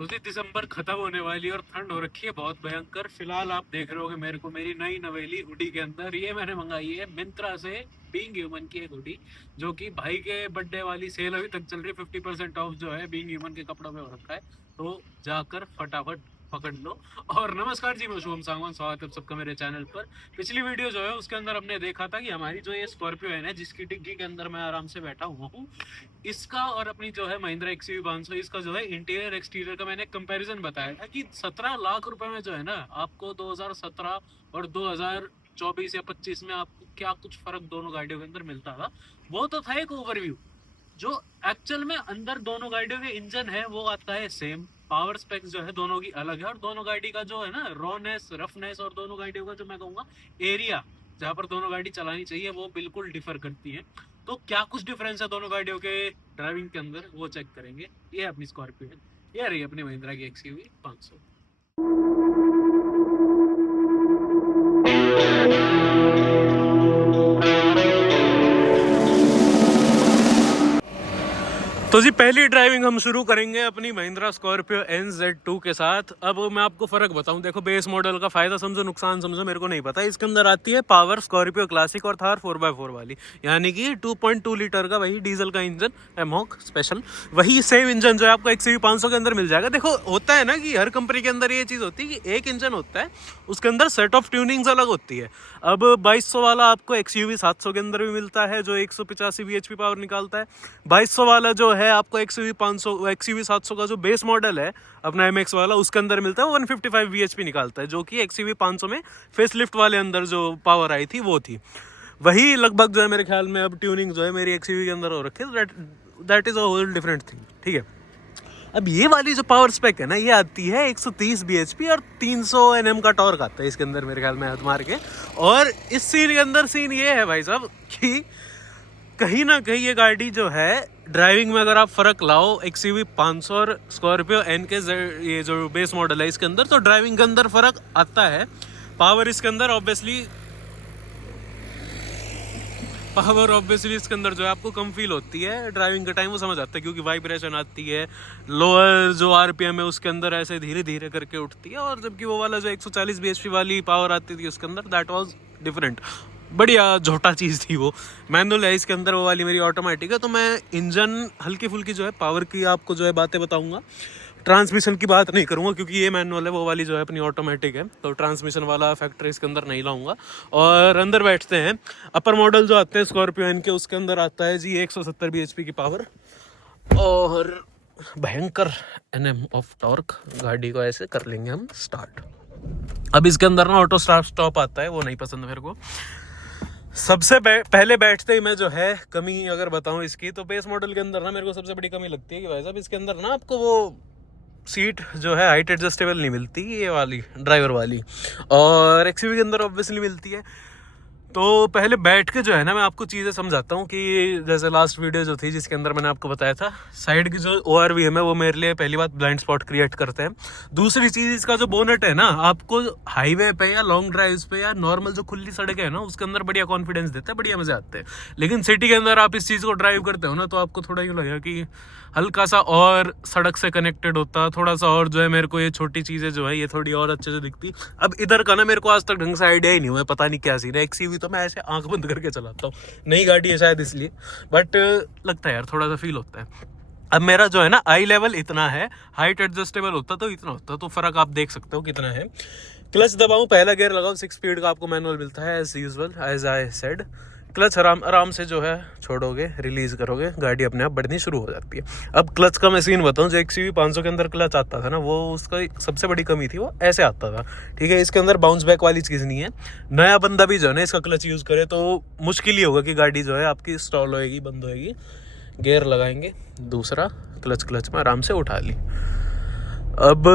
तो जी दिसंबर खत्म होने वाली है और ठंड हो रखी है बहुत भयंकर। फिलहाल आप देख रहे होगे मेरे को मेरी नई नवेली हुडी के अंदर, ये मैंने मंगाई है मिंत्रा से, बीइंग ह्यूमन की एक हुडी, जो कि भाई के बर्थडे वाली सेल अभी तक चल रही है। 50% ऑफ जो है बीइंग ह्यूमन के कपड़ों में हो रखा है, तो जाकर फटाफट पकड़ लो। और नमस्कार जी, मैं शुभम सांगवान, स्वागत है आप सबका मेरे चैनल पर। पिछली वीडियो जो है उसके अंदर हमने देखा था कि हमारी जो ये स्कॉर्पियो है ना, जिसकी डिग्गी के अंदर मैं आराम से बैठा हुआ हूँ, इसका और अपनी जो है महिंद्रा XUV 500, इसका जो है इंटीरियर एक्सटीरियर का मैंने कंपैरिजन बताया था कि 17 लाख रुपए में जो है ना, आपको 2017 और 2024 या 25 में आपको क्या कुछ फर्क दोनों गाड़ियों के अंदर मिलता था। वो तो था एक ओवरव्यू। जो एक्चुअल में अंदर दोनों गाड़ियों के इंजन है वो आता है सेम, पावर स्पेक्स जो है दोनों की अलग है, और दोनों गाड़ी का जो है ना रॉनेस, रफनेस, और दोनों गाड़ियों का जो मैं कहूँगा एरिया जहाँ पर दोनों गाड़ी चलानी चाहिए वो बिल्कुल डिफर करती है। तो क्या कुछ डिफरेंस है दोनों गाड़ियों के ड्राइविंग के अंदर वो चेक करेंगे। ये है अपनी स्कॉर्पियो, ये रही अपनी महिंद्रा की XUV 500। तो जी पहली ड्राइविंग हम शुरू करेंगे अपनी महिंद्रा स्कॉर्पियो NZ2 के साथ। अब मैं आपको फर्क बताऊं, देखो बेस मॉडल का फायदा समझो नुकसान समझो मेरे को नहीं पता। इसके अंदर आती है पावर स्कॉर्पियो क्लासिक और थार 4x4 वाली, यानी कि 2.2 लीटर का वही डीजल का इंजन, एमहॉक स्पेशल, वही सेम इंजन जो है आपको XUV 500 के अंदर मिल जाएगा। देखो होता है ना कि हर कंपनी के अंदर ये चीज़ होती है कि एक इंजन होता है, उसके अंदर सेट ऑफ ट्यूनिंग्स अलग होती है। अब 2200 वाला आपको XUV 700 के अंदर भी मिलता है जो 185 bhp पावर निकालता है। 2200 वाला जो है आपको XUV 500, XUV 700 का जो बेस मॉडल है अपना MX वाला, उसके अंदर मिलता है 155 bhp निकालता है, जो कि XUV 500 में फेसलिफ्ट वाले अंदर जो पावर आई थी वो थी। वही लगभग जो है मेरे ख्याल में अब ट्यूनिंग जो है मेरी XUV के अंदर हो रखी है। That is a whole different thing, ठीक है। अब ये वाली जो पावर स्पेक है ना, ये आती है 130 bhp और 300 Nm का टॉर्क आता है इसके अंदर मेरे ख्याल में हाथ मार के। और इस सीन के अंदर सीन ये है भाई साहब कि कहीं ना कहीं ये गाड़ी जो है ड्राइविंग में अगर आप फर्क लाओ XUV 500 और स्कॉर्पियो N के ये जो बेस मॉडल है इसके अंदर, तो ड्राइविंग के अंदर फर्क आता है। पावर इसके अंदर ऑब्वियसली इसके अंदर जो है आपको कम फील होती है ड्राइविंग के टाइम, वो समझ आता है, क्योंकि वाइब्रेशन आती है, लोअर जो RPM है उसके अंदर ऐसे धीरे धीरे करके उठती है। और जबकि वो वाला जो 140 bhp वाली पावर आती थी उसके अंदर, दैट वाज डिफरेंट, बढ़िया झोटा चीज़ थी वो। मैनुअल है इसके अंदर, वो वाली मेरी ऑटोमेटिक है। तो मैं इंजन हल्की फुल्की जो है पावर की आपको जो है बातें बताऊंगा, ट्रांसमिशन की बात नहीं करूंगा क्योंकि ये मैनुअल है, वो वाली जो है अपनी ऑटोमेटिक है, तो ट्रांसमिशन वाला फैक्टर इसके अंदर नहीं लाऊंगा। और अंदर बैठते हैं। अपर मॉडल जो आते हैं स्कॉर्पियो N के, उसके अंदर आता है जी 170 bhp की पावर और भयंकर Nm ऑफ टॉर्क। गाड़ी को ऐसे कर लेंगे हम स्टार्ट। अब इसके अंदर ना ऑटो स्टॉप आता है, वो नहीं पसंद मेरे को। सबसे पहले बैठते ही मैं जो है कमी अगर बताऊं इसकी, तो बेस मॉडल के अंदर ना मेरे को सबसे बड़ी कमी लगती है कि भाई साहब इसके अंदर ना आपको वो सीट जो है हाइट एडजस्टेबल नहीं मिलती, ये वाली ड्राइवर वाली, और XUV के अंदर ऑब्वियसली मिलती है। तो पहले बैठ के जो है ना मैं आपको चीज़ें समझाता हूँ कि जैसे लास्ट वीडियो जो थी जिसके अंदर मैंने आपको बताया था, साइड की जो ORVM है वो मेरे लिए पहली बात ब्लाइंड स्पॉट क्रिएट करते हैं। दूसरी चीज़, इसका जो बोनेट है ना, आपको हाईवे पे या लॉन्ग ड्राइव्स पे या नॉर्मल जो खुली सड़क है ना उसके अंदर बढ़िया कॉन्फिडेंस देता है, बढ़िया मजे आते हैं। लेकिन सिटी के अंदर आप इस चीज़ को ड्राइव करते हो ना, तो आपको थोड़ा यूँ लगेगा कि हल्का सा और सड़क से कनेक्टेड होता, थोड़ा सा और जो है मेरे को ये छोटी चीज़ें जो है ये थोड़ी और अच्छे से दिखती। अब इधर का ना मेरे को आज तक ढंग से आइडिया ही नहीं हुआ, पता नहीं क्या सीन है। XUV तो मैं ऐसे आंख बंद करके चलाता हूँ, नई गाड़ी है शायद इसलिए, बट लगता है यार थोड़ा सा फील होता है। अब मेरा जो है ना आई लेवल इतना है, हाइट एडजस्टेबल होता तो इतना होता, तो फर्क आप देख सकते हो कितना है। क्लच दबाऊं, पहला गियर लगाओ, 6 स्पीड का आपको मैनुअल मिलता है as usual, as I said. Clutch आराम से जो है छोड़ोगे, रिलीज करोगे, गाड़ी अपने आप बढ़नी शुरू हो जाती है। अब क्लच का मैं सीन बताऊं, जो XUV 500 के अंदर क्लच आता था ना, वो उसका सबसे बड़ी कमी थी, वो ऐसे आता था, ठीक है। इसके अंदर बाउंस बैक वाली चीज़ नहीं है। नया बंदा भी जो है ना इसका क्लच यूज़ करे तो मुश्किल ही होगा कि गाड़ी जो है आपकी स्टॉल होएगी, बंद होएगी। गियर लगाएंगे दूसरा, क्लच में आराम से उठा ली। अब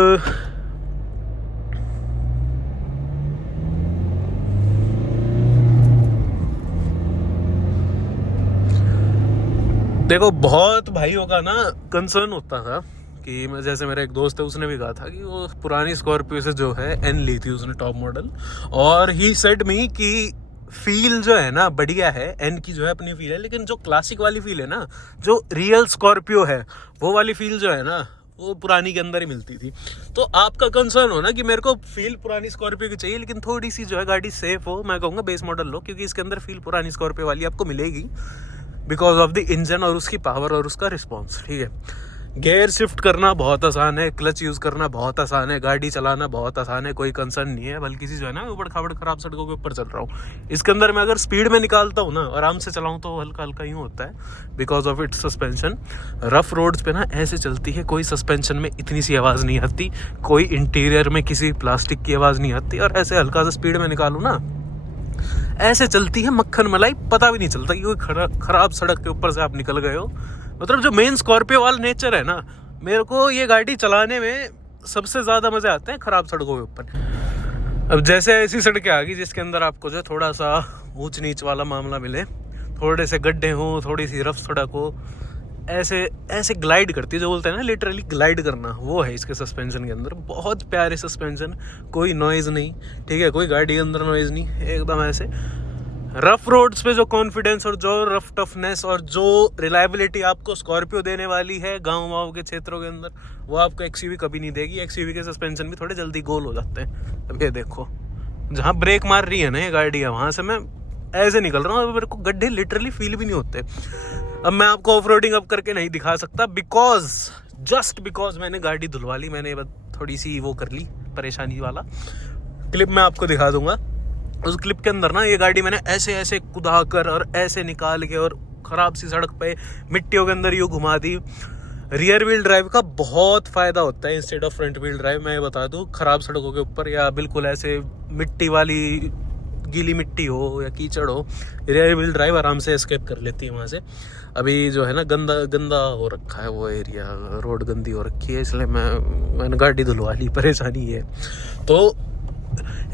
देखो बहुत भाइयों का ना कंसर्न होता था कि मैं, जैसे मेरा एक दोस्त है उसने भी कहा था कि वो पुरानी स्कॉर्पियो से जो है N ली थी उसने टॉप मॉडल, और ही सेड मी कि फील जो है ना बढ़िया है, N की जो है अपनी फील है, लेकिन जो क्लासिक वाली फील है ना, जो रियल स्कॉर्पियो है वो वाली फील जो है ना, वो पुरानी के अंदर ही मिलती थी। तो आपका कंसर्न हो ना कि मेरे को फील पुरानी स्कॉर्पियो की चाहिए, लेकिन थोड़ी सी जो है गाड़ी सेफ हो, मैं कहूँगा बेस मॉडल लो, क्योंकि इसके अंदर फील पुरानी स्कॉर्पियो वाली आपको मिलेगी बिकॉज ऑफ द इंजन और उसकी पावर और उसका रिस्पॉन्स। ठीक है, गियर शिफ्ट करना बहुत आसान है, क्लच यूज़ करना बहुत आसान है, गाड़ी चलाना बहुत आसान है, कोई कंसर्न नहीं है। बल्कि सी जो है ना, ऊबड़ खाबड़ खराब सड़कों के ऊपर चल रहा हूँ, इसके अंदर मैं अगर स्पीड में निकालता हूँ ना, आराम से चलाऊँ तो हल्का हल्का यूँ होता है because of its suspension. Rough roads पे ना ऐसे चलती है, कोई सस्पेंशन में इतनी सी आवाज़ नहीं आती, कोई इंटीरियर में किसी प्लास्टिक की आवाज़ नहीं आती, और ऐसे हल्का सा स्पीड में निकालूँ ना, ऐसे चलती है मक्खन मलाई, पता भी नहीं चलता कि कोई खराब सड़क के ऊपर से आप निकल गए हो। मतलब जो मेन स्कॉर्पियो वाला नेचर है ना, मेरे को ये गाड़ी चलाने में सबसे ज़्यादा मज़े आते हैं खराब सड़कों के ऊपर। अब जैसे ऐसी सड़कें आ गई जिसके अंदर आपको जो थोड़ा सा ऊंच नीच वाला मामला मिले, थोड़े से गड्ढे हों, थोड़ी सी रफ सड़क हो, ऐसे ऐसे ग्लाइड करती है, जो बोलते हैं ना लिटरली ग्लाइड करना, वो है इसके सस्पेंशन के अंदर। बहुत प्यारे सस्पेंशन, कोई नॉइज़ नहीं, ठीक है, कोई गाड़ी के अंदर नॉइज़ नहीं, एकदम ऐसे। रफ रोड्स पे जो कॉन्फिडेंस और जो रफ टफनेस और जो रिलायबिलिटी आपको स्कॉर्पियो देने वाली है गांव वाँव के क्षेत्रों के अंदर, वो आपको एक्सयूवी कभी नहीं देगी। एक्सयूवी के सस्पेंशन भी थोड़े जल्दी गोल हो जाते हैं। अब ये देखो, जहाँ ब्रेक मार रही है ना ये गाड़ी है, वहाँ से मैं ऐसे निकल रहा हूँ, और मेरे को गड्ढे लिटरली फील भी नहीं होते। अब मैं आपको ऑफ रोडिंग अब करके नहीं दिखा सकता जस्ट बिकॉज मैंने गाड़ी धुलवा ली, मैंने थोड़ी सी वो कर ली परेशानी वाला। क्लिप मैं आपको दिखा दूंगा, उस क्लिप के अंदर ना ये गाड़ी मैंने ऐसे ऐसे कुदा कर और ऐसे निकाल के और ख़राब सी सड़क पे मिट्टियों के अंदर यूँ घुमा दी। रियर व्हील ड्राइव का बहुत फ़ायदा होता है instead of front wheel drive. मैं ये बता दूँ, ख़राब सड़कों के ऊपर या बिल्कुल ऐसे मिट्टी वाली गीली मिट्टी हो या कीचड़ हो, रियर व्हील ड्राइव आराम से एस्केप कर लेती है वहाँ से। अभी जो है ना गंदा हो रखा है वो एरिया, रोड गंदी हो रखी है, इसलिए मैंने गाड़ी धुलवा ली, परेशानी है। तो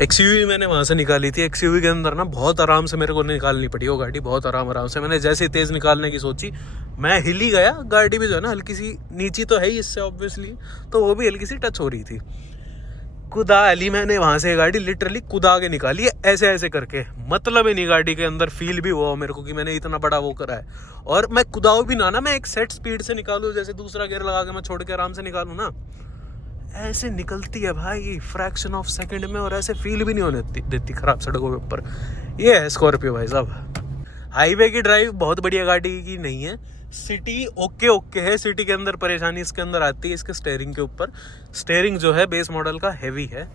एक्सयूवी मैंने वहाँ से निकाली थी। एक्सयूवी के अंदर ना बहुत आराम से मेरे को निकालनी पड़ी वो गाड़ी, बहुत आराम से। मैंने जैसे तेज़ निकालने की सोची, मैं हिल ही गया। गाड़ी भी जो है ना हल्की सी नीची तो है ही इससे ऑब्वियसली, तो वो भी हल्की सी टच हो रही थी। कुदा ली मैंने वहाँ से गाड़ी, लिटरली कुदा के निकाली है ऐसे ऐसे करके। मतलब ही नहीं गाड़ी के अंदर फील भी हुआ मेरे को कि मैंने इतना बड़ा वो करा है। और मैं कुदाऊँ भी ना, मैं एक सेट स्पीड से निकालूँ, जैसे दूसरा गियर लगा के मैं छोड़ के आराम से निकालूँ ना, ऐसे निकलती है भाई फ्रैक्शन ऑफ सेकंड में, और ऐसे फील भी नहीं होने देती खराब सड़कों के ऊपर। ये है स्कॉर्पियो भाई साहब। हाईवे की ड्राइव बहुत बढ़िया गाड़ी की नहीं है, सिटी ओके है। सिटी के अंदर परेशानी इसके अंदर आती है इसके स्टेयरिंग के ऊपर। स्टेयरिंग जो है बेस मॉडल का हैवी है,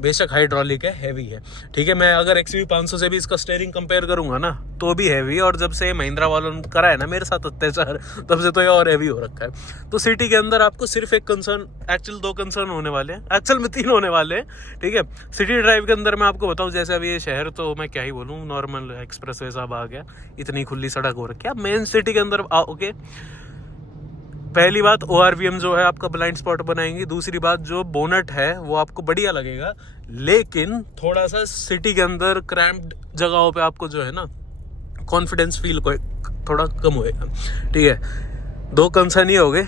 बेशक हाइड्रोलिक है, हैवी है, ठीक है। मैं अगर XUV 500 से भी इसका स्टेयरिंग कंपेयर करूंगा ना, तो भी हैवी। और जब से महिंद्रा वालों ने करा है ना मेरे साथ अत्याचार, तब से तो ये और हैवी हो रखा है। तो सिटी के अंदर आपको सिर्फ एक कंसर्न, एक्चुअल 2 कंसर्न होने वाले हैं, एक्चुअल में 3 होने वाले हैं, ठीक है। सिटी ड्राइव के अंदर मैं आपको बताऊं, जैसे अभी ये शहर तो मैं क्या ही बोलूँ, नॉर्मल एक्सप्रेस वे साहब आ गया, इतनी खुली सड़क हो रखी है। आप मेन सिटी के अंदर आओगे, पहली बात ORVM जो है आपका ब्लाइंड स्पॉट बनाएंगे। दूसरी बात, जो बोनट है वो आपको बढ़िया लगेगा, लेकिन थोड़ा सा सिटी के अंदर क्रैम्प्ड जगहों पे आपको जो है ना कॉन्फिडेंस फील थोड़ा कम होएगा, ठीक है। 2 कंसर्न ही हो गए।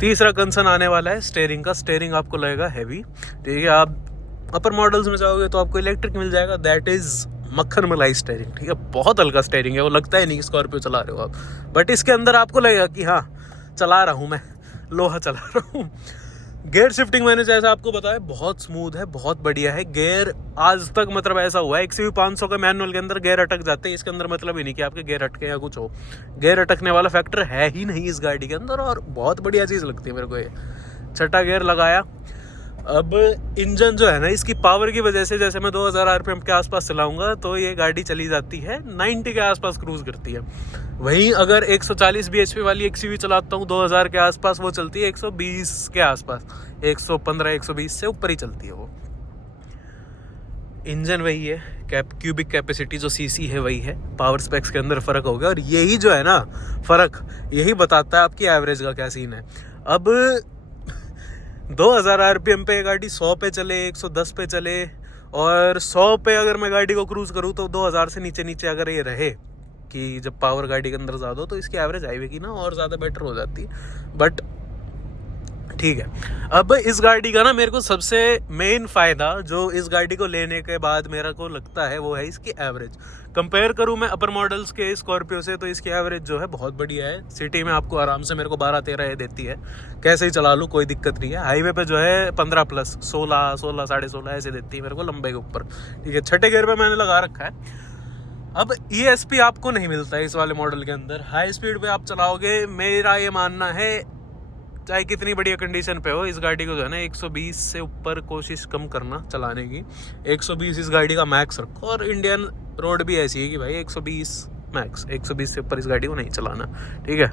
तीसरा कंसर्न आने वाला है स्टेयरिंग का। स्टेयरिंग आपको लगेगा हैवी, ठीक है। आप अपर मॉडल्स में जाओगे तो आपको इलेक्ट्रिक मिल जाएगा, दैट इज़ मक्खन मलाई स्टेयरिंग, ठीक है। बहुत हल्का स्टेयरिंग है, वो लगता है नहीं कि स्कॉर्पियो चला रहे हो आप, बट इसके अंदर आपको लगेगा कि हाँ चला रहा हूँ मैं, लोहा चला रहा हूँ। गियर शिफ्टिंग मैंने जैसा आपको बताया बहुत स्मूथ है, बहुत बढ़िया है। गियर आज तक मतलब ऐसा हुआ है XUV 500 के मैनुअल के अंदर गियर अटक जाते हैं, इसके अंदर मतलब ही नहीं कि आपके गियर अटके या कुछ हो। गियर अटकने वाला फैक्टर है ही नहीं इस गाड़ी के अंदर, और बहुत बढ़िया चीज़ लगती है मेरे को ये। छठा गियर लगाया। अब इंजन जो है ना, इसकी पावर की वजह से, जैसे मैं 2000 RPM के आसपास चलाऊंगा तो ये गाड़ी चली जाती है 90 के आसपास क्रूज करती है। वहीं अगर 140 bhp वाली XUV चलाता हूँ 2000 के आसपास, वो चलती है 120 के आसपास, 115-120 से ऊपर ही चलती है वो। इंजन वही है, क्यूबिक कैपेसिटी जो सीसी है वही है, पावर स्पेक्स के अंदर फ़र्क हो गया, और यही जो है ना फ़र्क, यही बताता है आपकी एवरेज का क्या सीन है। अब 2000 RPM पे गाड़ी 100 पे चले, 110 पे चले, और 100 पे अगर मैं गाड़ी को क्रूज़ करूँ तो 2000 से नीचे अगर ये रहे, कि जब पावर गाड़ी के अंदर ज़्यादा हो तो इसकी एवरेज हाईवे की ना और ज़्यादा बेटर हो जाती है। बट ठीक है। अब इस गाड़ी का ना मेरे को सबसे मेन फ़ायदा जो इस गाड़ी को लेने के बाद मेरा को लगता है वो है इसकी एवरेज। कंपेयर करूँ मैं अपर मॉडल्स के स्कॉर्पियो से तो इसकी एवरेज जो है बहुत बढ़िया है। सिटी में आपको आराम से मेरे को 12-13 देती है, कैसे ही चला लूँ कोई दिक्कत नहीं है। हाईवे पे जो है 15+, 16, 16, 16.5 ऐसे देती है मेरे को लंबे के ऊपर। ठीक है, छठे गियर पे मैंने लगा रखा है। अब ESP आपको नहीं मिलता है इस वाले मॉडल के अंदर। हाई स्पीड पे आप चलाओगे, मेरा ये मानना है चाहे कितनी बढ़िया कंडीशन पे हो, इस गाड़ी को जो है ना 120 से ऊपर कोशिश कम करना चलाने की। 120 इस गाड़ी का मैक्स रखो, और इंडियन रोड भी ऐसी है कि भाई 120 मैक्स, 120 से ऊपर इस गाड़ी को नहीं चलाना। ठीक है,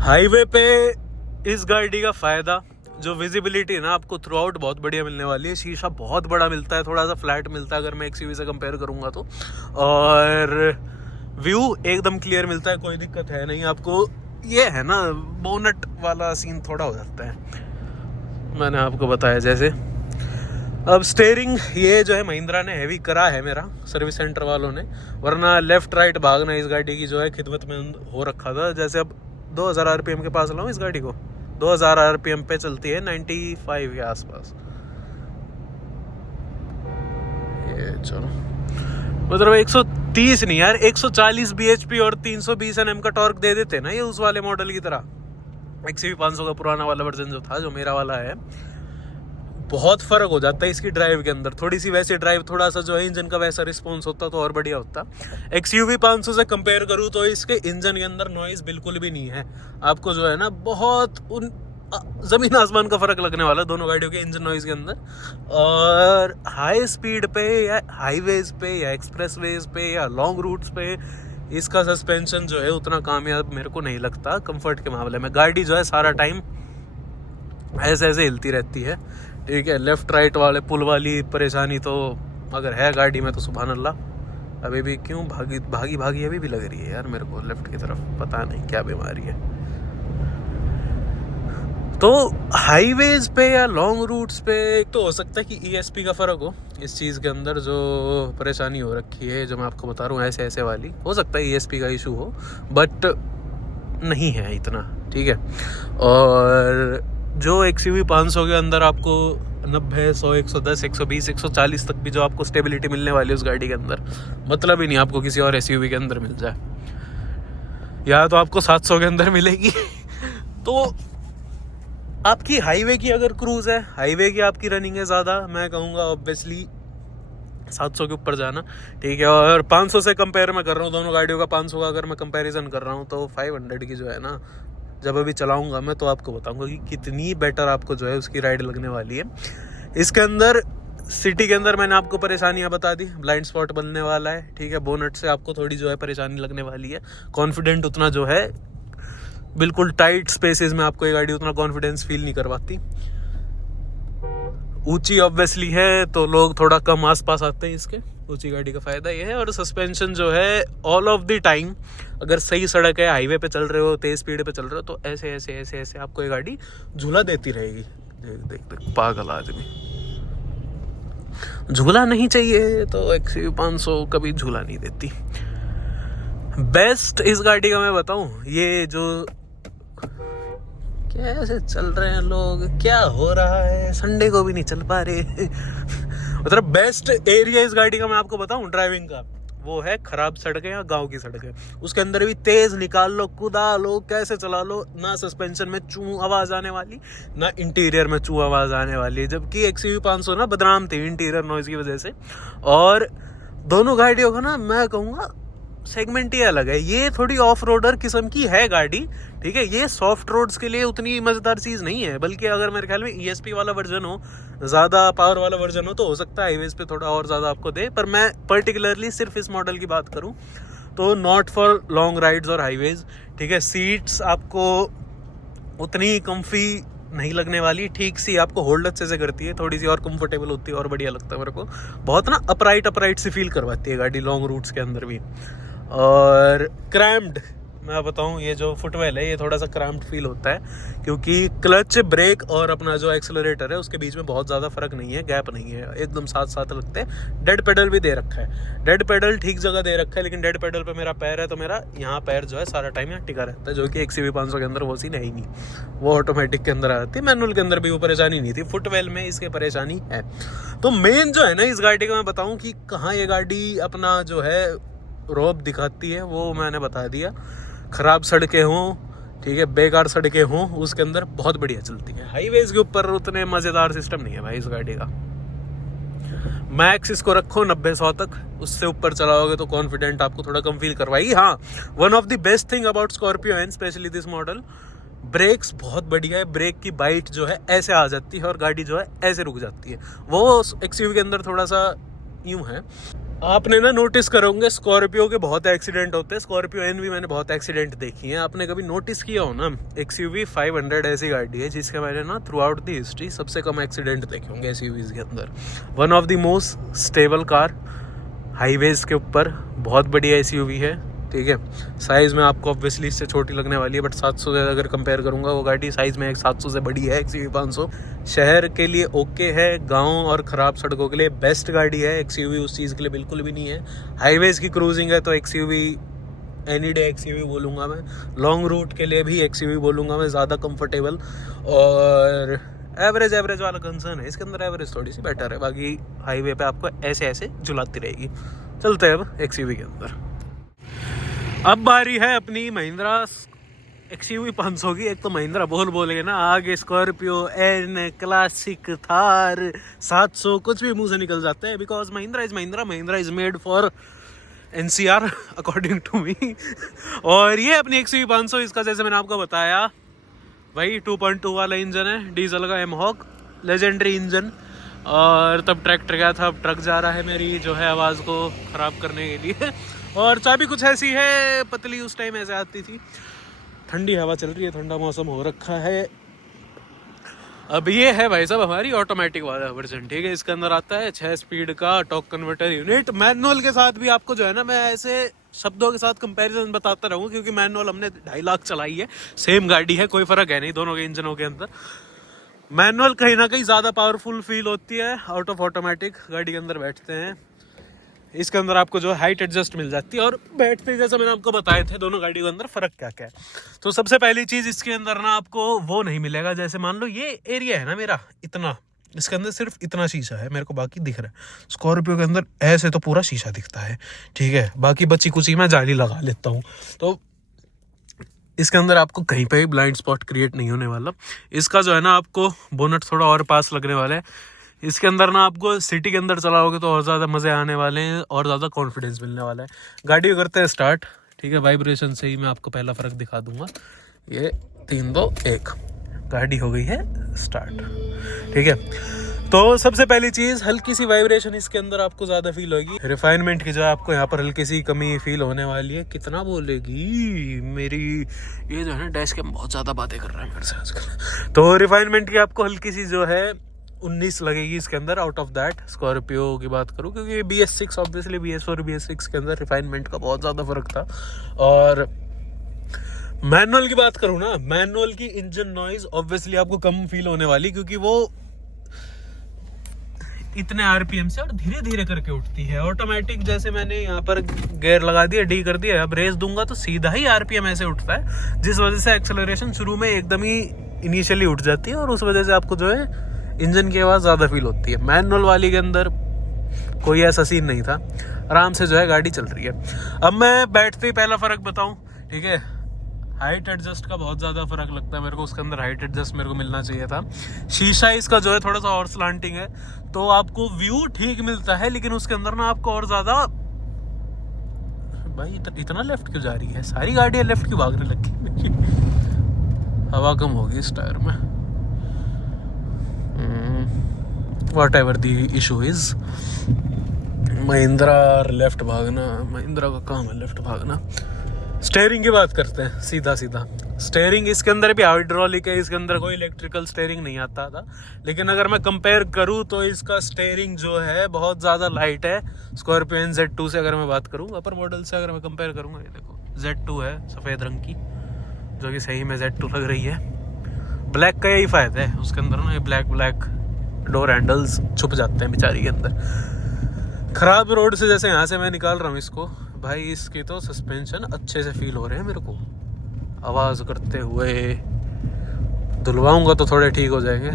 हाईवे पे इस गाड़ी का फ़ायदा जो विजिबिलिटी है ना आपको थ्रू आउट बहुत बढ़िया मिलने वाली है। शीशा बहुत बड़ा मिलता है, थोड़ा सा फ्लैट मिलता है अगर मैं XUV से कंपेयर करूँगा तो, और व्यू एकदम क्लियर मिलता है, कोई दिक्कत है नहीं आपको। ये है ना बोनट वाला सीन थोड़ा हो जाता है, मैंने आपको बताया जैसे। अब स्टेयरिंग ये जो है महिंद्रा ने हैवी करा है मेरा सर्विस सेंटर वालों ने, वरना लेफ्ट राइट भागना इस गाड़ी की जो है खिदमत में हो रखा था। जैसे अब 2000 RPM के पास लाऊं इस गाड़ी को, 2000 RPM पे चलती है 95 के आसपास। ये चलो मतलब 130 नहीं यार, 140 bhp और 320 Nm का टॉर्क दे देते ना ये उस वाले मॉडल की तरह। XUV 500 का पुराना वाला वर्जन जो था, जो मेरा वाला है, बहुत फर्क हो जाता है इसकी ड्राइव के अंदर। थोड़ी सी वैसे ड्राइव, थोड़ा सा जो है इंजन का वैसा रिस्पॉन्स होता तो और बढ़िया होता। XUV 500 से कंपेयर करूँ तो इसके इंजन के अंदर नॉइज बिल्कुल भी नहीं है। आपको जो है ना बहुत ज़मीन आसमान का फ़र्क लगने वाला है दोनों गाड़ियों के इंजन नॉइज़ के अंदर। और हाई स्पीड पे या हाईवेज पे या एक्सप्रेसवेज पे या लॉन्ग रूट्स पे इसका सस्पेंशन जो है उतना कामयाब मेरे को नहीं लगता कंफर्ट के मामले में। गाड़ी जो है सारा टाइम ऐसे ऐसे हिलती रहती है। ठीक है, लेफ़्ट राइट वाले पुल वाली परेशानी तो अगर है गाड़ी में तो सुभान अल्लाह। अभी भी क्यों भागी अभी भी लग रही है यार मेरे को लेफ़्ट की तरफ, पता नहीं क्या बीमारी है। तो हाईवेज पे या लॉन्ग रूट्स पे एक तो हो सकता है कि ESP का फ़र्क हो इस चीज़ के अंदर, जो परेशानी हो रखी है जो मैं आपको बता रहा हूँ ऐसे ऐसे वाली, हो सकता है ESP का इशू हो, बट नहीं है इतना। ठीक है, और जो XUV 500 के अंदर आपको 90, 100, 110, 120, 140 तक भी जो आपको स्टेबिलिटी मिलने वाली है उस गाड़ी के अंदर, मतलब ही नहीं आपको किसी और SUV के अंदर मिल जाए, या तो आपको 700 के अंदर मिलेगी। तो आपकी हाईवे की अगर क्रूज़ है, हाईवे की आपकी रनिंग है ज़्यादा, मैं कहूँगा ऑब्वियसली 700 के ऊपर जाना। ठीक है, और 500 से कंपेयर मैं कर रहा हूँ दोनों गाड़ियों का, 500 का अगर मैं कंपैरिजन कर रहा हूँ तो 500 की जो है ना, जब अभी चलाऊँगा मैं तो आपको बताऊँगा कि कितनी बेटर आपको जो है उसकी राइड लगने वाली है। इसके अंदर सिटी के अंदर मैंने आपको परेशानियाँ बता दी, ब्लाइंड स्पॉट बनने वाला है। ठीक है, बोनट से आपको थोड़ी जो है परेशानी लगने वाली है। कॉन्फिडेंट उतना जो है, बिल्कुल टाइट स्पेसेस में आपको ये गाड़ी उतना कॉन्फिडेंस फील नहीं करवाती। ऊंची ऑब्वियसली है तो लोग थोड़ा कम आसपास आते हैं इसके, ऊंची गाड़ी का फ़ायदा ये है। और सस्पेंशन जो है ऑल ऑफ द टाइम, अगर सही सड़क है, हाईवे पे चल रहे हो, तेज़ स्पीड पे चल रहे हो, तो ऐसे ऐसे ऐसे ऐसे आपको ये गाड़ी झूला देती रहेगी। देख देख पागल आदमी, झूला नहीं चाहिए तो XUV 500 कभी झूला नहीं देती। बेस्ट इस गाड़ी का मैं बताऊं, ये जो कैसे चल रहे हैं लोग, क्या हो रहा है, संडे को भी नहीं चल पा रहे। मतलब बेस्ट एरिया इस गाड़ी का मैं आपको बताऊं ड्राइविंग का, वो है खराब सड़कें या गांव की सड़कें। उसके अंदर भी तेज निकाल लो, कुदा लो, कैसे चला लो, ना सस्पेंशन में चू आवाज आने वाली, ना इंटीरियर में चू आवाज आने वाली। जबकि XUV 500 ना बदनाम थी इंटीरियर नॉइज की वजह से। और दोनों गाड़ियों का ना मैं कहूँगा सेगमेंट ही अलग है। ये थोड़ी ऑफ रोडर किस्म की है गाड़ी। ठीक है, ये सॉफ्ट रोड्स के लिए उतनी मजेदार चीज़ नहीं है, बल्कि अगर मेरे ख्याल में ESP वाला वर्जन हो, ज़्यादा पावर वाला वर्जन हो, तो हो सकता है हाईवेज पे थोड़ा और ज़्यादा आपको दे। पर मैं पर्टिकुलरली सिर्फ इस मॉडल की बात करूँ तो नॉट फॉर लॉन्ग राइड्स और हाईवेज। ठीक है, सीट्स आपको उतनी कम्फी नहीं लगने वाली, ठीक सी आपको होल्ड अच्छे से करती है, थोड़ी सी और कंफर्टेबल होती है और बढ़िया लगता है मेरे को। बहुत ना अपराइट सी फील करवाती है गाड़ी लॉन्ग रूट्स के अंदर भी। और क्रैम्ड मैं बताऊं, ये जो फुटवेल है ये थोड़ा सा क्रैम्प्ड फील होता है, क्योंकि क्लच, ब्रेक और अपना जो एक्सेलरेटर है उसके बीच में बहुत ज़्यादा फर्क नहीं है, गैप नहीं है, एकदम साथ साथ लगते हैं। डेड पेडल भी दे रखा है, डेड पेडल ठीक जगह दे रखा है, लेकिन डेड पेडल पे मेरा पैर है तो मेरा यहाँ पैर जो है सारा टाइम यहाँ टिका रहता है, जो कि XUV 500 के अंदर वो सीन है ही नहीं। वो ऑटोमेटिक के अंदर आ जाती है, मैनुअल के अंदर भी वो परेशानी नहीं थी, फुटवेल में इसके परेशानी है। तो मेन जो है ना इस गाड़ी का मैं बताऊँ कि कहाँ ये गाड़ी अपना जो है रौब दिखाती है, वो मैंने बता दिया। ख़राब सड़कें हों, ठीक है, बेकार सड़कें हों, उसके अंदर बहुत बढ़िया चलती है। हाईवेज के ऊपर उतने मज़ेदार सिस्टम नहीं है भाई इस गाड़ी का। मैक्स इसको रखो 90-100 तक, उससे ऊपर चलाओगे तो कॉन्फिडेंट आपको थोड़ा कम फील करवाएगी। हाँ, one of the best thing about Scorpio and specially this model, brakes बहुत बढ़िया है। ब्रेक की बाइट जो है ऐसे आ जाती है और गाड़ी जो है ऐसे रुक जाती है। वो XUV के अंदर थोड़ा सा यूँ है। आपने ना नोटिस करोगे स्कॉर्पियो के बहुत एक्सीडेंट होते हैं, स्कॉर्पियो एन भी मैंने बहुत एक्सीडेंट देखी हैं। आपने कभी नोटिस किया हो ना, XUV 500 ऐसी गाड़ी है जिसके मैंने ना थ्रू आउट दी हिस्ट्री सबसे कम एक्सीडेंट देखे होंगे SUVs के अंदर। One of the most stable car highways के ऊपर, बहुत बढ़िया SUV है, ठीक है। साइज़ में आपको ऑब्वियसली इससे छोटी लगने वाली है, बट 700 से अगर कंपेयर करूंगा वो गाड़ी साइज़ में 700 से बड़ी है XUV 500। शहर के लिए ओके है, गांव और ख़राब सड़कों के लिए बेस्ट गाड़ी है। XUV उस चीज़ के लिए बिल्कुल भी नहीं है। हाईवेज़ की क्रूजिंग है तो XUV, एनी डे XUV बोलूँगा मैं। लॉन्ग रूट के लिए भी XUV बोलूँगा मैं, ज़्यादा कंफर्टेबल। और एवरेज वाला कंसर्न है इसके अंदर, एवरेज थोड़ी सी बेटर है, बाकी हाईवे पे आपको ऐसे ऐसे झुलाती रहेगी। चलते हैं अब XUV के अंदर। अब बारी है अपनी महिंद्रा XUV 500 की। एक तो महिंद्रा बोलेंगे ना, आगे स्कॉर्पियो एन, क्लासिक, थार, 700 कुछ भी मुंह से निकल जाता है, because Mahindra is made for NCR according to me. और ये अपनी XUV 500, इसका जैसे मैंने आपको बताया वही 2.2 वाला इंजन है, डीजल का एमहॉक, लेजेंडरी इंजन। और तब ट्रैक्टर गया था, अब ट्रक जा रहा है मेरी जो है आवाज़ को ख़राब करने के लिए। और चाबी कुछ ऐसी है पतली, उस टाइम ऐसे आती थी। ठंडी हवा चल रही है, ठंडा मौसम हो रखा है। अब ये है भाई साहब हमारी ऑटोमेटिक वाला वर्जन, ठीक है। इसके अंदर आता है 6 स्पीड का टॉर्क कन्वर्टर यूनिट। मैनुअल के साथ भी आपको जो है ना, मैं ऐसे शब्दों के साथ कंपैरिजन बताता रहूँ, क्योंकि मैनुअल हमने 2.5 लाख चलाई है, सेम गाड़ी है, कोई फ़र्क है नहीं दोनों के इंजनों के अंदर। मैनुअल कहीं ना कहीं ज़्यादा पावरफुल फील होती है आउट ऑफ ऑटोमेटिक। गाड़ी के अंदर बैठते हैं, इसके अंदर आपको जो हाइट एडजस्ट मिल जाती है। और बैठते जैसा मैंने आपको बताए थे दोनों गाड़ी के अंदर फ़र्क क्या क्या है। तो सबसे पहली चीज़, इसके अंदर ना आपको वो नहीं मिलेगा, जैसे मान लो ये एरिया है ना मेरा इतना, इसके अंदर सिर्फ इतना शीशा है मेरे को, बाकी दिख रहा है। स्कॉर्पियो के अंदर ऐसे तो पूरा शीशा दिखता है, ठीक है। बाकी बची कुची मैं जाली लगा लेता हूँ, तो इसके अंदर आपको कहीं पे भी ब्लाइंड स्पॉट क्रिएट नहीं होने वाला। इसका जो है ना आपको बोनट थोड़ा और पास लगने वाला है। इसके अंदर ना आपको सिटी के अंदर चलाओगे तो और ज़्यादा मज़े आने वाले हैं और ज़्यादा कॉन्फिडेंस मिलने वाला है। गाड़ी को करते हैं स्टार्ट, ठीक है। वाइब्रेशन से ही मैं आपको पहला फ़र्क दिखा दूंगा। ये 3, 2, 1 गाड़ी हो गई है स्टार्ट, ठीक है। तो सबसे पहली चीज़, हल्की सी वाइब्रेशन इसके अंदर आपको ज़्यादा फील होगी। रिफाइनमेंट की जो है आपको यहाँ पर हल्की सी कमी फील होने वाली है। कितना बोलेगी मेरी ये जो है ना डैश कैम बहुत ज़्यादा बातें कर रहा है मेरे से आजकल। तो रिफाइनमेंट की आपको हल्की सी जो है 19 लगेगी इसके अंदर आउट ऑफ दैट। स्कॉर्पियो की बात करूँ, क्योंकि BS6 ऑब्वियसली BS4 BS6 के अंदर रिफाइनमेंट का बहुत ज़्यादा फर्क था। और मैनुअल की बात करूँ ना, मैनुअल की इंजन नॉइज ऑब्वियसली आपको कम फील होने वाली, क्योंकि वो इतने RPM से और धीरे धीरे करके उठती है। ऑटोमेटिक जैसे मैंने यहाँ पर गियर लगा दिया, डी कर दिया, अब रेस दूंगा तो सीधा ही RPM ऐसे उठता है, जिस वजह से एक्सेलरेशन शुरू में एकदम ही इनिशियली उठ जाती है और उस वजह से आपको जो है इंजन की आवाज़ ज़्यादा फील होती है। मैनुअल वाली के अंदर कोई ऐसा सीन नहीं था, आराम से जो है गाड़ी चल रही है। अब मैं बैठते ही पहला फ़र्क बताऊँ, ठीक है। हाइट एडजस्ट का बहुत ज़्यादा फ़र्क लगता है मेरे को, उसके अंदर हाइट एडजस्ट मेरे को मिलना चाहिए था। शीशा इसका जो है थोड़ा सा और स्लांटिंग है, तो आपको व्यू ठीक मिलता है, लेकिन उसके अंदर ना आपको और ज़्यादा, भाई इतना लेफ्ट क्यों जा रही है, सारी गाड़ियाँ लेफ्ट क्यों भागने लगी। हवा कम होगी इस टायर में, whatever the issue is। Mahindra left भागना, महिंद्रा का काम है लेफ्ट भागना। स्टेयरिंग की बात करते हैं सीधा स्टेयरिंग इसके अंदर भी हाइड्रोलिक है, इसके अंदर कोई इलेक्ट्रिकल स्टेयरिंग नहीं आता था। लेकिन अगर मैं कंपेयर करूँ तो इसका स्टेयरिंग जो है बहुत ज़्यादा लाइट है। स्कॉर्पियो NZ2 से अगर मैं बात करूँ, अपर मॉडल से अगर मैं कंपेयर करूँगा, ये देखो Z2 है सफ़ेद रंग की, जो कि सही में Z2 लग रही है। ब्लैक का यही फ़ायदा है उसके अंदर ना, ये ब्लैक डोर हैंडल्स छुप जाते हैं बेचारी के अंदर। ख़राब रोड से जैसे यहाँ से मैं निकाल रहा हूँ इसको, भाई इसकी तो सस्पेंशन अच्छे से फील हो रहे हैं मेरे को। आवाज़ करते हुए धुलवाऊँगा तो थोड़े ठीक हो जाएंगे,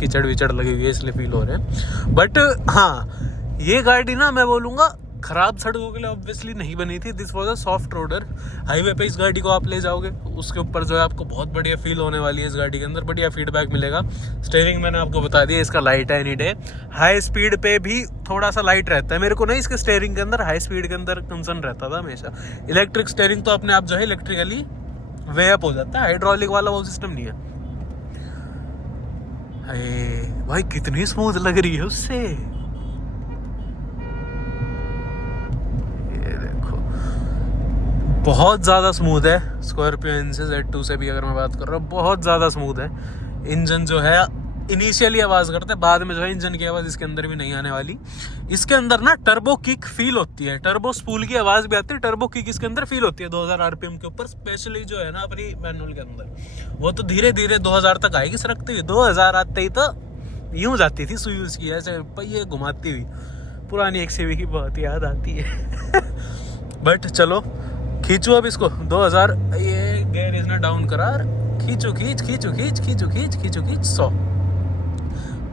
कीचड़ विचड़ लगी हुई है इसलिए फील हो रहे हैं। बट हाँ, ये गाड़ी ना मैं बोलूँगा ख़राब सड़कों के लिए ऑब्वियसली नहीं बनी थी। This was a soft roader. Highway पे इस गाड़ी को आप ले जाओगे, उसके ऊपर जो है आपको बहुत बढ़िया फील होने वाली है इस गाड़ी के अंदर, बढ़िया फीडबैक मिलेगा। स्टीयरिंग मैंने आपको बता दिया, इसका लाइट है एनी डे। हाई स्पीड पे भी थोड़ा सा लाइट रहता है। मेरे को नहीं इसके स्टीयरिंग के अंदर हाई स्पीड के अंदर कंसर्न रहता था हमेशा। इलेक्ट्रिक स्टीयरिंग तो अपने आप जो है इलेक्ट्रिकली वे अप हो जाता है, हाइड्रोलिक वाला वो सिस्टम नहीं है। भाई कितनी स्मूथ लग रही है उससे, ये देखो बहुत ज़्यादा स्मूथ है। स्कॉर्पियो एन से Z2 से भी अगर मैं बात कर रहा हूँ, बहुत ज़्यादा स्मूथ है। इंजन जो है इनिशियली आवाज़ करता है, बाद में जो है इंजन की आवाज़ इसके अंदर भी नहीं आने वाली। इसके अंदर ना टर्बो किक फील होती है, टर्बो स्पूल की आवाज़ भी आती है, टर्बो किक इसके अंदर फील होती है 2000 RPM के ऊपर, स्पेशली जो है ना अपनी मैनुअल के अंदर। वो तो धीरे धीरे 2000 तक आएगी सरकती हुई, 2000 आते ही तो यूँ जाती थी सुई उसकी, ऐसे पहिए घुमाती हुई। पुरानी XUV की बहुत याद आती है। बट चलो खींचो अब इसको 2000, ये गेयर इसने डाउन करा, खींचो खींच खींचो खींच खींचो खींच खींचो खींच 100।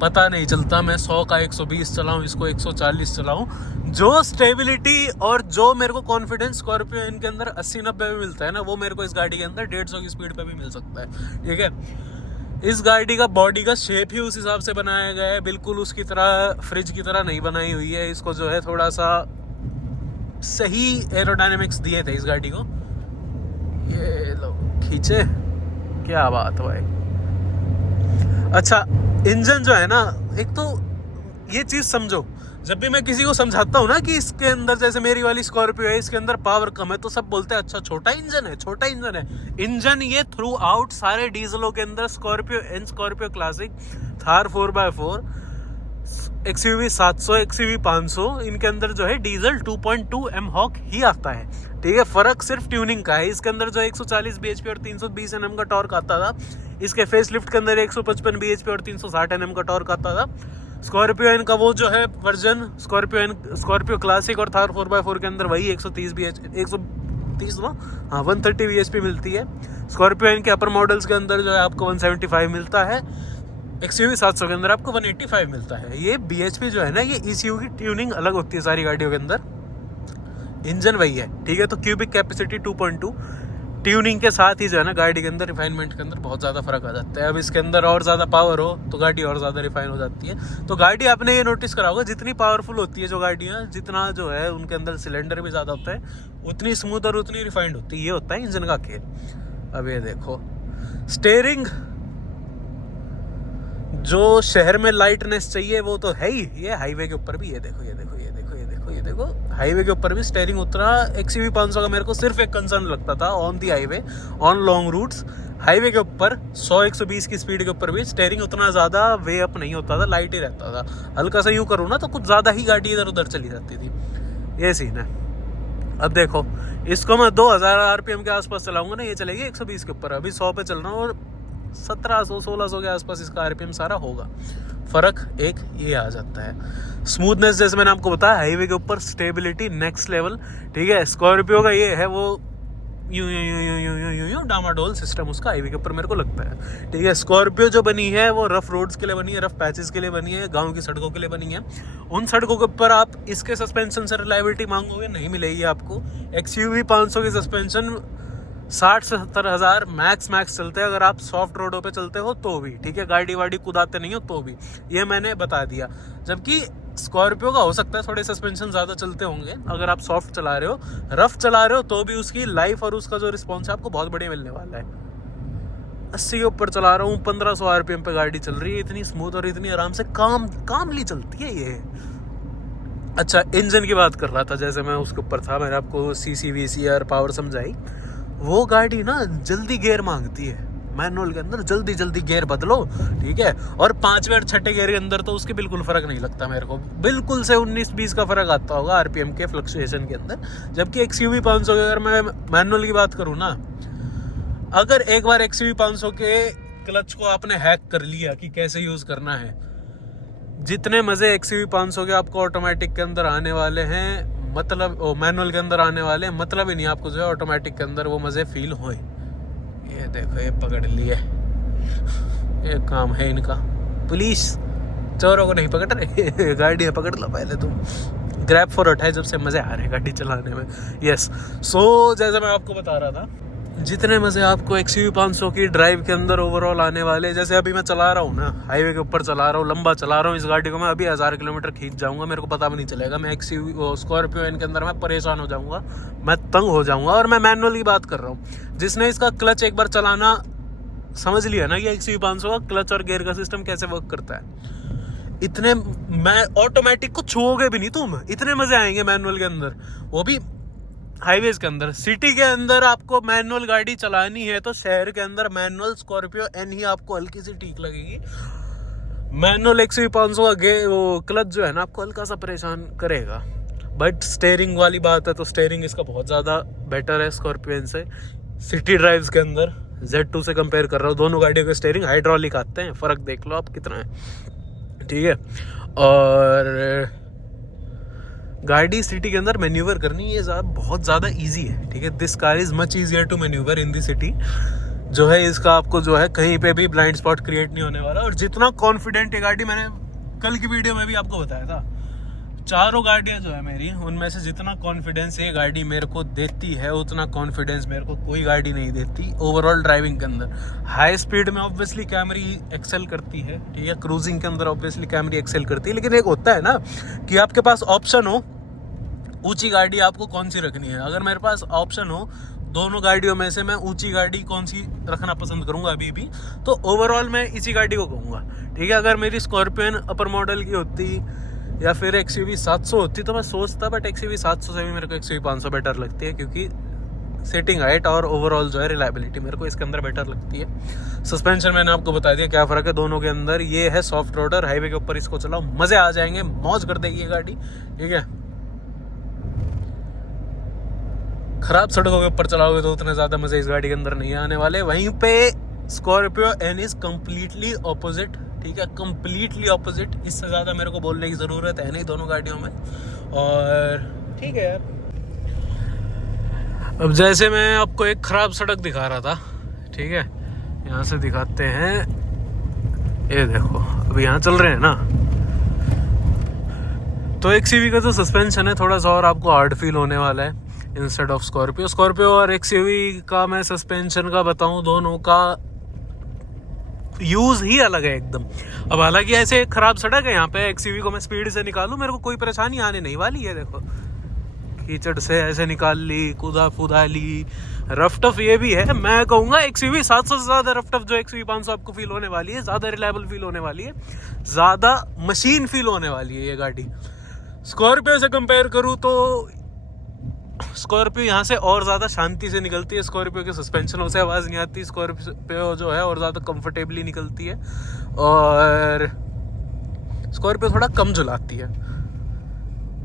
पता नहीं चलता मैं 100 का 120 चलाऊं, इसको 140 चलाऊं। जो स्टेबिलिटी और जो मेरे को कॉन्फिडेंस स्कॉर्पियो इनके अंदर 80-90 में मिलता है ना, वो मेरे को इस गाड़ी के अंदर 150 की स्पीड पे भी मिल सकता है। ठीक है, इस गाड़ी का बॉडी का शेप ही उस हिसाब से बनाया गया है, बिल्कुल उसकी तरह फ्रिज की तरह नहीं बनाई हुई है। इसको जो है थोड़ा सा सही एरोडायनेमिक्स दिए थे इस गाड़ी को। ये लो खींचे, क्या बात भाई। अच्छा, इंजन जो है ना, एक तो ये चीज़ समझो, जब भी मैं किसी को समझाता हूँ ना कि इसके अंदर जैसे मेरी वाली स्कॉर्पियो है, इसके अंदर पावर कम है, तो सब बोलते हैं अच्छा छोटा इंजन है, छोटा इंजन है। इंजन ये थ्रू आउट सारे डीजलों के अंदर, Scorpio N, Scorpio classic, Thar 4x4, XUV 700, XUV 500, इनके अंदर जो है डीजल 2.2 mHawk ही आता है। ठीक है, फर्क सिर्फ ट्यूनिंग का है। इसके अंदर जो 140 bhp और 320 Nm का टॉर्क आता था, इसके फेसलिफ्ट के अंदर 155 bhp और 360 Nm का टॉर्क आता था। स्कॉर्पियो एन का वो जो है वर्जन, स्कॉर्पियो क्लासिक और थार 4x4 के अंदर वही 130 ना, हाँ 130 bhp मिलती है। स्कॉर्पियो एन के अपर मॉडल्स के अंदर जो है आपको 175 मिलता है। XUV 700 के अंदर आपको 185 मिलता है। ये bhp जो है ना, ये ECU की ट्यूनिंग अलग होती है सारी गाड़ियों के अंदर, इंजन वही है। ठीक है, तो क्यूबिक कैपेसिटी 2.2, ट्यूनिंग के साथ ही जो है ना गाड़ी के अंदर रिफाइनमेंट के अंदर बहुत ज़्यादा फर्क आ जाता है। अब इसके अंदर और ज़्यादा पावर हो तो गाड़ी और ज़्यादा रिफाइन हो जाती है। तो गाड़ी आपने ये नोटिस करा होगा, जितनी पावरफुल होती है जो गाड़ियाँ, जितना जो है उनके अंदर सिलेंडर भी ज़्यादा होता है, उतनी स्मूथ और उतनी रिफाइंड होती है। ये होता है इंजन का खेल। अब ये देखो स्टीयरिंग, जो शहर में लाइटनेस चाहिए वो तो है ही, ये हाईवे के ऊपर भी, ये देखो ये देखो ये देखो ये देखो ये देखो, हाईवे के ऊपर भी स्टीयरिंग उतना। XUV 500 का मेरे को सिर्फ एक कंसर्न लगता था on the highway, on long routes, highway के ऊपर 100-120 की स्पीड के ऊपर भी स्टीयरिंग उतना ज़्यादा वे अप नहीं होता था, लाइट ही रहता था। हल्का सा यूँ करूँ ना तो कुछ ज़्यादा ही गाड़ी इधर उधर चली जाती थी। ये सीन है। अब देखो इसको मैं 2000 RPM के आसपास चलाऊंगा ना, ये चलेगी 120 के ऊपर। अभी 100 पे चल रहा हूँ और 1700-1600 के आसपास इसका RPM सारा होगा। फ़र्क एक ये आ जाता है। स्मूथनेस जैसे मैंने आपको बताया, हाईवे के ऊपर स्टेबिलिटी नेक्स्ट लेवल। ठीक है, स्कॉर्पियो का ये है वो यूं डामाडोल सिस्टम उसका हाईवे के ऊपर मेरे को लगता है। ठीक है, स्कॉर्पियो जो बनी है वो रफ रोड्स के लिए बनी है, रफ पैचेस के लिए बनी है, गांव की सड़कों के लिए बनी है। उन सड़कों के ऊपर आप इसके सस्पेंशन से रिलायबिलिटी मांगोगे, नहीं मिलेगी आपको। XUV 500 की सस्पेंशन 60-70 हज़ार मैक्स चलते हैं अगर आप सॉफ्ट रोडों पे चलते हो तो भी। ठीक है, गाड़ी वाड़ी कुदाते नहीं हो तो भी, ये मैंने बता दिया। जबकि स्कॉर्पियो का हो सकता है थोड़े सस्पेंशन ज़्यादा चलते होंगे अगर आप सॉफ्ट चला रहे हो, रफ चला रहे हो तो भी उसकी लाइफ और उसका जो रिस्पॉन्स है आपको बहुत बढ़िया मिलने वाला है। 80 के ऊपर चला रहा हूँ, 1500 RPM पे गाड़ी चल रही है, इतनी स्मूथ और इतनी आराम से कामली चलती है ये। अच्छा, इंजन की बात कर रहा था, जैसे मैं उसके ऊपर था, मैंने आपको CC VCR पावर समझाई। वो गाड़ी ना जल्दी गियर मांगती है, मैनुअल के अंदर जल्दी जल्दी गियर बदलो, ठीक है। और 5वें और 6ठे गियर के अंदर तो उसके बिल्कुल फर्क नहीं लगता मेरे को, बिल्कुल से 19-20 का फर्क आता होगा आरपीएम के फ्लक्चुएशन के अंदर। जबकि XUV 500 के अगर मैं मैनुअल की बात करूँ ना, अगर एक बार XUV 500 के क्लच को आपने हैक कर लिया कि कैसे यूज करना है, जितने मजे XUV 500 के आपको ऑटोमेटिक के अंदर आने वाले हैं, मतलब मैनुअल के अंदर आने वाले हैं, मतलब ही नहीं आपको जो है ऑटोमेटिक के अंदर वो मजे फील होए। ये देखो ये पकड़ लिए, ये काम है इनका। पुलिस चोरों को नहीं पकड़ रहे, गाड़ियाँ पकड़ लो पहले तुम। ग्रैब फॉर उठाए जब से मजे आ रहे हैं गाड़ी चलाने में। यस, सो जैसे मैं आपको बता रहा था, जितने मजे आपको XUV 500 की ड्राइव के अंदर ओवरऑल आने वाले, जैसे अभी मैं चला रहा हूँ ना, हाईवे के ऊपर चला रहा हूँ, लंबा चला रहा हूँ, इस गाड़ी को मैं अभी 1000 किलोमीटर खींच जाऊंगा, मेरे को पता भी नहीं चलेगा। मैं XUV स्कॉर्पियो इनके अंदर मैं परेशान हो जाऊंगा, मैं तंग हो जाऊंगा। और मैं मैनुअल की बात कर रहा हूँ, जिसने इसका क्लच एक बार चलाना समझ लिया ना कि XUV 500 का क्लच और गियर का सिस्टम कैसे वर्क करता है, इतने मैं ऑटोमेटिक को छुओगे भी नहीं तुम, इतने मजे आएंगे मैनुअल के अंदर, वो भी हाईवेज के अंदर। सिटी के अंदर आपको मैनुअल गाड़ी चलानी है तो शहर के अंदर मैनुअल स्कॉर्पियो एन ही आपको हल्की सी ठीक लगेगी। मैनुअल XUV 500 का वो क्लच जो है ना आपको हल्का सा परेशान करेगा। बट स्टेयरिंग वाली बात है तो स्टेयरिंग इसका बहुत ज़्यादा बेटर है स्कॉर्पियो से। सिटी ड्राइव्स के अंदर Z2 से कंपेयर कर रहा हूँ, दोनों गाड़ियों के स्टेयरिंग हाइड्रोलिक आते हैं, फ़र्क देख लो आप कितना है, ठीक है। और गाड़ी सिटी के अंदर मैन्यूवर करनी ये बहुत ज़्यादा इजी है, ठीक है। This car is much easier to manoeuvre in the city, जो है इसका आपको जो है कहीं पे भी ब्लाइंड स्पॉट क्रिएट नहीं होने वाला। और जितना कॉन्फिडेंट ये गाड़ी, मैंने कल की वीडियो में भी आपको बताया था, चारों गाड़ियाँ जो है मेरी, उनमें से जितना कॉन्फिडेंस ये गाड़ी मेरे को देती है उतना कॉन्फिडेंस मेरे को कोई गाड़ी नहीं देती ओवरऑल ड्राइविंग के अंदर। हाई स्पीड में ऑब्वियसली कैमरी एक्सेल करती है, ठीक है, क्रूजिंग के अंदर ऑब्वियसली कैमरी एक्सेल करती है, लेकिन एक होता है ना कि आपके पास ऑप्शन हो ऊंची गाड़ी आपको कौन सी रखनी है। अगर मेरे पास ऑप्शन हो दोनों गाड़ियों में से मैं ऊंची गाड़ी कौन सी रखना पसंद करूंगा अभी भी, तो ओवरऑल मैं इसी गाड़ी को कहूँगा, ठीक है। अगर मेरी स्कॉर्पियन अपर मॉडल की होती या फिर XUV 700 होती तो मैं सोचता, बट XUV 700 से भी मेरे को XUV 500 बेटर लगती है, क्योंकि सीटिंग हाइट और ओवरऑल जो है रिलायबिलिटी मेरे को इसके अंदर बेटर लगती है। सस्पेंशन मैंने आपको बता दिया क्या फ़र्क है दोनों के अंदर। ये है सॉफ्ट रोडर, हाईवे के ऊपर इसको चलाओ मज़े आ जाएंगे, मौज कर देगी ये गाड़ी, ठीक है। खराब सड़कों के ऊपर चलाओगे तो उतने ज़्यादा मज़े इस गाड़ी के अंदर नहीं आने वाले। वहीं पे Scorpio N is completely opposite, ठीक है, कम्प्लीटली ऑपोजिट। इससे ज़्यादा मेरे को बोलने की ज़रूरत है नहीं दोनों गाड़ियों में। और ठीक है यार, अब जैसे मैं आपको एक ख़राब सड़क दिखा रहा था, ठीक है, यहाँ से दिखाते हैं, ये देखो अभी यहाँ चल रहे हैं ना, तो XUV का जो सस्पेंशन है थोड़ा सा और आपको हार्ड फील होने वाला है इंस्टेड ऑफ स्कॉर्पियो और XUV का मैं सस्पेंशन का बताऊं, दोनों का यूज ही अलग है एकदम। अब हालांकि ऐसे एक खराब सड़क है यहाँ पे, XUV को मैं स्पीड से निकालूं मेरे को कोई परेशानी आने नहीं वाली है। देखो कीचड़ से ऐसे निकाल ली, कूदा ली, रफ टफ ये भी है। मैं कहूँगा XUV 700 से ज़्यादा रफ टफ जो XUV 500 आपको फील होने वाली है, ज़्यादा रिलायबल फील होने वाली है, ज़्यादा मशीन फील होने वाली है ये गाड़ी। स्कॉर्पियो से कंपेयर करूँ तो स्कॉर्पियो यहाँ से और ज़्यादा शांति से निकलती है, स्कॉर्पियो के सस्पेंशनों से आवाज़ नहीं आती, स्कॉर्पियो जो है और ज़्यादा कंफर्टेबली निकलती है, और स्कॉर्पियो थोड़ा कम झुलाती है।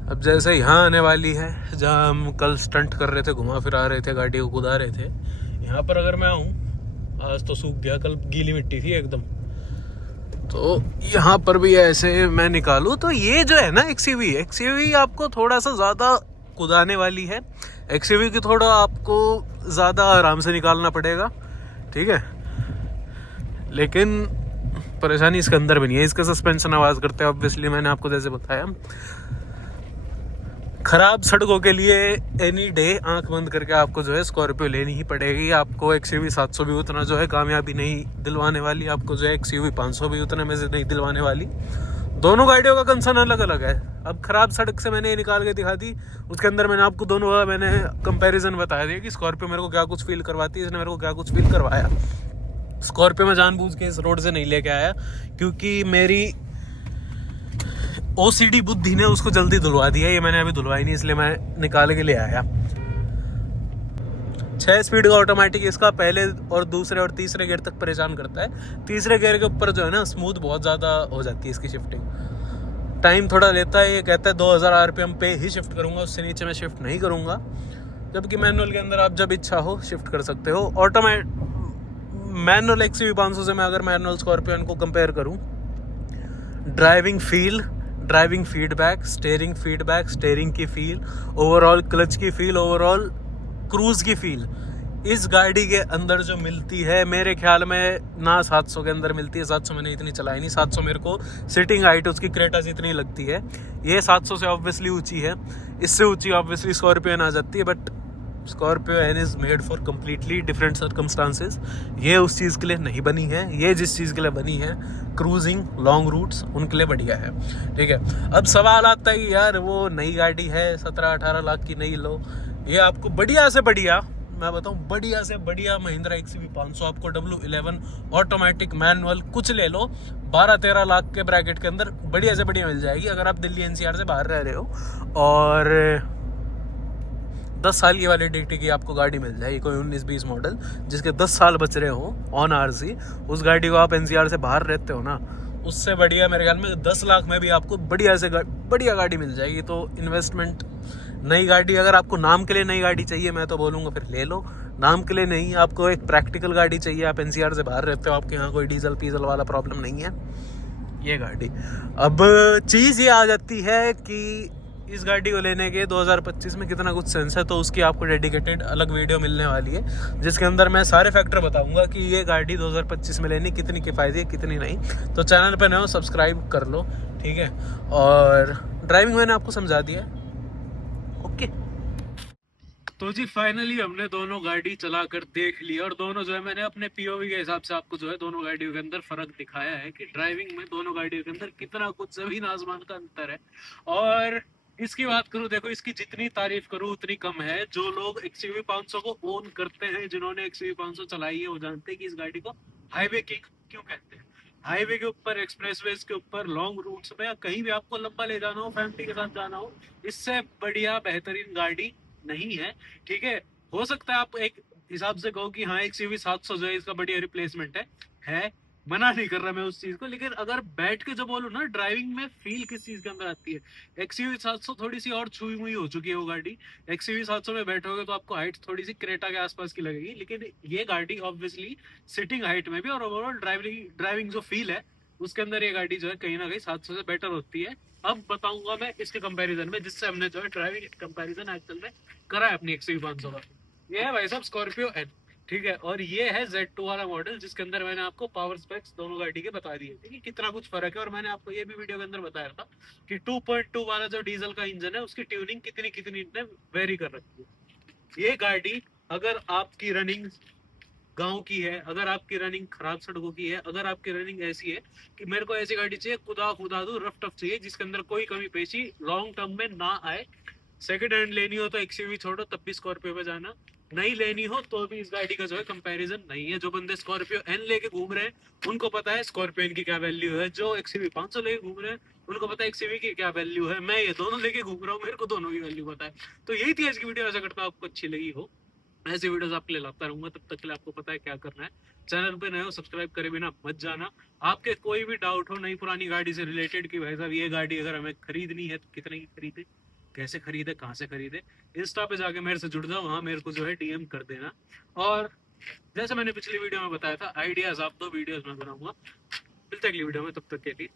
अब जैसे यहाँ आने वाली है जहाँ हम कल स्टंट कर रहे थे, घुमा फिरा रहे थे, गाड़ी को कुदा रहे थे, यहाँ पर अगर मैं आऊँ, आज तो सूख गया, कल गीली मिट्टी थी एकदम, तो यहाँ पर भी ऐसे मैं निकालूँ तो ये जो है ना XUV आपको थोड़ा सा ज़्यादा कुदाने वाली है। XUV की थोड़ा आपको ज़्यादा आराम से निकालना पड़ेगा, ठीक है, लेकिन परेशानी इसके अंदर भी नहीं है। इसका सस्पेंशन आवाज़ करते हैं ऑब्वियसली, मैंने आपको जैसे बताया। खराब सड़कों के लिए एनी डे आंख बंद करके आपको जो है स्कॉर्पियो लेनी ही पड़ेगी। आपको XUV 700 भी उतना जो है कामयाबी नहीं दिलवाने वाली, आपको जो है XUV 500 भी उतने में से नहीं दिलवाने वाली। दोनों गाड़ियों का कंसर्न अलग अलग है। अब खराब सड़क से मैंने ये निकाल के दिखा दी, उसके अंदर मैंने आपको दोनों का मैंने कंपैरिजन बताया दिया कि स्कॉर्पियो मेरे को क्या कुछ फील करवाती है, इसने मेरे को क्या कुछ फील करवाया। स्कॉर्पियो में जानबूझ के इस रोड से नहीं लेके आया क्योंकि मेरी OCD बुद्धि ने उसको जल्दी धुलवा दिया, ये मैंने अभी धुलवाई नहीं, इसलिए मैं निकाल के ले आया। 6 स्पीड का ऑटोमेटिक इसका पहले और दूसरे और तीसरे गियर तक परेशान करता है। तीसरे गियर के ऊपर जो है ना स्मूथ बहुत ज़्यादा हो जाती है इसकी शिफ्टिंग, टाइम थोड़ा लेता है। ये कहता है 2000 RPM पे ही शिफ्ट करूँगा, उससे नीचे मैं शिफ्ट नहीं करूँगा। जबकि मैनुअल के अंदर आप जब इच्छा हो शिफ्ट कर सकते हो। मैनुअल XUV 500 से मैं अगर मैनुअल स्कॉर्पियन को कंपेयर करूँ, driving feel, driving feedback, steering की फील, ओवरऑल क्लच की फील, ओवरऑल क्रूज़ की फील इस गाड़ी के अंदर जो मिलती है, मेरे ख्याल में ना 700 के अंदर मिलती है। 700 मैंने इतनी चलाई नहीं, 700 मेरे को सिटिंग हाइट उसकी क्रेटा से इतनी लगती है। ये 700 से ऑब्वियसली ऊंची है, इससे ऊंची ऑब्वियसली स्कॉर्पियन आ जाती है। But Scorpio N is made for completely different circumstances. ये उस चीज़ के लिए नहीं बनी है, ये जिस चीज़ के लिए बनी है क्रूजिंग लॉन्ग रूट्स उनके लिए बढ़िया है। ठीक है, अब सवाल आता है कि यार वो नई गाड़ी है 17-18 लाख की, नई लो। ये आपको बढ़िया से बढ़िया, मैं बताऊं बढ़िया से बढ़िया महिंद्रा XUV 500 आपको W11 ऑटोमेटिक मैनुअल कुछ ले लो 12-13 लाख के ब्रैकेट के अंदर बढ़िया से बढ़िया मिल जाएगी। अगर आप दिल्ली NCR से बाहर रह रहे हो और 10 साल की वैलिडिटी की आपको गाड़ी मिल जाएगी, कोई 19-20 मॉडल जिसके 10 साल बच रहे हो ऑन RC, उस गाड़ी को आप NCR से बाहर रहते हो ना, उससे बढ़िया मेरे ख्याल में 10 लाख में भी आपको बढ़िया से बढ़िया गाड़ी मिल जाएगी। तो इन्वेस्टमेंट, नई गाड़ी अगर आपको नाम के लिए नई गाड़ी चाहिए मैं तो बोलूँगा फिर ले लो। नाम के लिए नहीं, आपको एक प्रैक्टिकल गाड़ी चाहिए, आप NCR से बाहर रहते हो, आपके यहाँ कोई डीजल पीजल वाला प्रॉब्लम नहीं है, ये गाड़ी। अब चीज़ ये आ जाती है कि इस गाड़ी को लेने के 2025 में कितना कुछ सेंस है, तो उसकी आपको डेडिकेटेड अलग वीडियो मिलने वाली है जिसके अंदर मैं सारे फैक्टर बताऊंगा कि ये गाड़ी 2025 में लेनी कितनी किफ़ायती है कितनी नहीं। तो चैनल पे नए हो सब्सक्राइब कर लो, ठीक है। और ड्राइविंग मैंने आपको समझा दिया है, ओके। तो जी फाइनली हमने दोनों गाड़ी चला कर देख ली और दोनों जो है मैंने अपने POV के हिसाब से आपको जो है दोनों गाड़ियों के अंदर फर्क दिखाया है कि ड्राइविंग में दोनों गाड़ियों के अंदर कितना कुछ जमीन आसमान का अंतर है। और इसकी बात करूं, देखो इसकी जितनी तारीफ करूं उतनी कम है। जो लोग XUV 500 को ओन करते हैं, जिन्होंने XUV 500 चलाई है, वो जानते हैं कि इस गाड़ी को हाईवे किंग क्यों कहते हैं। हाईवे के ऊपर, एक्सप्रेसवेज के ऊपर, लॉन्ग रूट्स में या कहीं भी आपको लंबा ले जाना हो, फैमिली के साथ जाना हो, इससे बढ़िया बेहतरीन गाड़ी नहीं है। ठीक है, हो सकता है आप एक हिसाब से कहो कि हाँ XUV 700 जो है इसका बढ़िया रिप्लेसमेंट है, मना नहीं कर रहा मैं उस चीज को। लेकिन अगर बैठ के जो बोलूं ना, ड्राइविंग में फील किस चीज के अंदर आती है, XUV 700 थोड़ी सी और छुई हुई हो चुकी है वो गाड़ी। XUV 700 में बैठोगे तो आपको हाइट थोड़ी सी क्रेटा के आसपास की लगेगी, लेकिन ये गाड़ी ऑब्वियसली सिटिंग हाइट में भी और ओवरऑल ड्राइविंग जो फील है उसके अंदर ये गाड़ी जो है कहीं ना कहीं 700 से बेटर होती है। अब बताऊंगा मैं इसके कंपैरिजन में, जिससे हमने जो है ड्राइविंग कंपैरिजन एक्चुअल में करा है अपनी XUV 500 का। ये है भाई साहब स्कॉर्पियो एन, ठीक है। और ये है Z2 वाला मॉडल जिसके अंदर मैंने आपको पावर स्पेक्स दोनों गाड़ी के बता दिए थे कि कितना कुछ फर्क है। और मैंने आपको ये भी वीडियो के अंदर बताया था कि 2.2 वाला जो डीजल का इंजन है उसकी ट्यूनिंग कितनी कितनी वेरी कर रखी है। ये गाड़ी अगर आपकी रनिंग गांव की है, अगर आपकी रनिंग खराब सड़कों की है, अगर आपकी रनिंग ऐसी है कि मेरे को ऐसी गाड़ी चाहिए खुदा दो रफ टफ चाहिए जिसके अंदर कोई कमी पेशी लॉन्ग टर्म में ना आए, सेकंड हैंड लेनी हो तो XUV छोड़ो, तब भी स्कॉर्पियो पे जाना, नहीं लेनी हो तो भी इस गाड़ी का जो है कंपैरिजन नहीं है। जो बंदे स्कॉर्पियो एन लेके घूम रहे हैं उनको पता है स्कॉर्पियो एन की क्या वैल्यू है, जो XUV 500 लेके घूम रहे हैं उनको पता है XUV की क्या वैल्यू है। मैं ये दोनों लेके घूम रहा हूँ, मेरे को दोनों की वैल्यू पता है। तो यही थी आज की वीडियो, आशा करता हूँ आपको अच्छी लगी हो। ऐसी वीडियोस आपके लिए लाता रहूंगा, तब तक के लिए आपको पता है क्या करना है। चैनल पे नए हो सब्सक्राइब करे बिना मत जाना। आपके कोई भी डाउट हो नई पुरानी गाड़ी से रिलेटेड कि भाई साहब ये गाड़ी अगर हमें खरीदनी है तो कितने की खरीदे, कैसे खरीदे, कहाँ से खरीदे, इंस्टा पे जाके मेरे से जुड़ जाओ, वहाँ मेरे को जो है DM कर देना। और जैसे मैंने पिछली वीडियो में बताया था, आइडियाज आप दो वीडियोज में बनाऊंगा। मिलते अगली वीडियो में, तब तक के लिए।